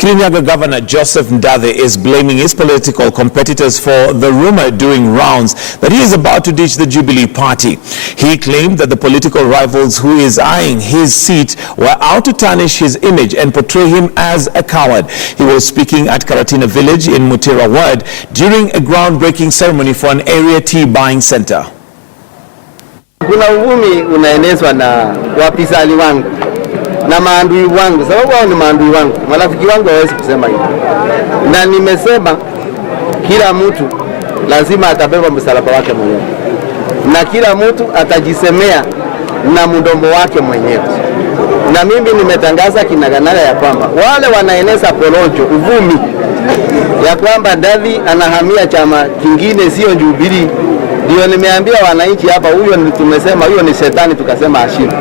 Kirinyaga Governor Joseph Ndathi is blaming his political competitors for the rumor doing rounds that he is about to ditch the Jubilee Party. He claimed that the political rivals who is eyeing his seat were out to tarnish his image and portray him as a coward. He was speaking at Kiratina village in Mutira Ward during a groundbreaking ceremony for an area tea buying center. Kuna uvumi unaenezwa na wapinzani wangu na maandui wangu, sababu wao ni maandui wangu, marafiki wangu hawezi kusema hivyo. Na nimesema kila mtu lazima atabeba msalaba wake mwenyewe, na kila mtu atajisemea na mdomo wake mwenyewe. Na mimi nimetangaza kinaganaga ya kwamba wale wanaeneza porojo, uvumi ya kwamba Ndathi anahamia chama kingine sio Jubilee, ndio nimeambia wananchi hapa, huyo tumesema huyo ni shetani, tukasema ashinde.